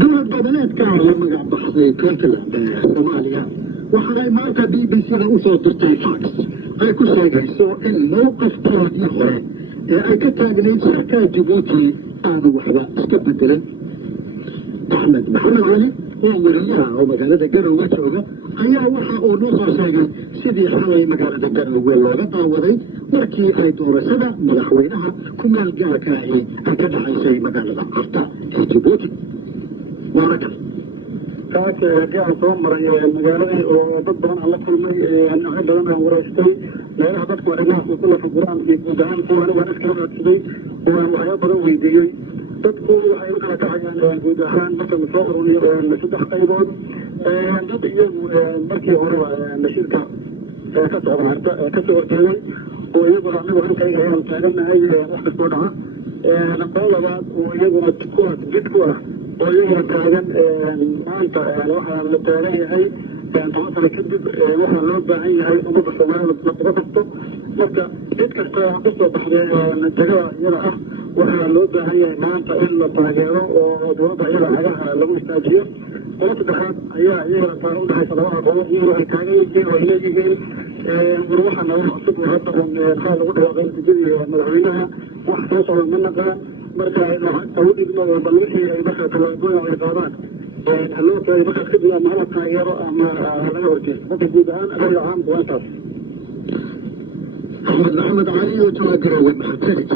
dowlad goboleedka la magac baxday Puntland ee Soomaaliya waxay maanta BBC-da u soo dirtay fax ay ku sheegayso in mowqifkoodii hore ee ay ka taagnayd shirka Djibouti aanu waxba iska bedelin. Axmed Maxamed Cali oo wariyaha oo magaalada Garowe jooga ayaa waxa uu noo soo sheegay sidii xalay magaalada Garowe looga daawaday markii ay doorashada madaxweynaha ku meel gaarka ahi ay ka dhaxaysay magaalada Carta ee Djibouti. واركل كاك جاء صومر المجالي وضد بنا الله كل ما نعد لنا ورشتي لا يهبط وإنها في كل حجران في جدعان فوانا وناس كلام تسدي وحياة بروي دي تدخل وحياة كعيان جدعان مثل فقر ونشد حقيبون ضد يوم مركي هو نشيرك كسر عرض كسر كذا ويقول عنه وهم كي يعمل كلامنا هاي واحد صورها نقول بعض ويقول تكون جدكوا ويجي تاجن مانتا waxaa la taageeray taasoo kadib waxa loo baahan yahay umada Soomaaliyeed la qabto marka cid kasta oo ka soo baxday natiijada iyada ah waxa loo baahan yahay maanta in la taageero oo dowladda iyada cagaha lagu istaajiyo qolada dhaxad ayaa iyada taaro u dhaxaysa labada gobol iyo waxay taageerayeen oo ileeyihiin waxa noo cusub oo hadda qaal lagu dhawaaqay natiijada madaxweynaha wax soo socda ma naqaan marka awood idmo bal wixii ay markaa talaabooyin ay qaadaan haloo kale markaa kadib ama hala taageero ama laga horjeesto marka guud ahaan adiga caamku waa taas. Axmed Maxamed Cali oo jooga Garowe maxaa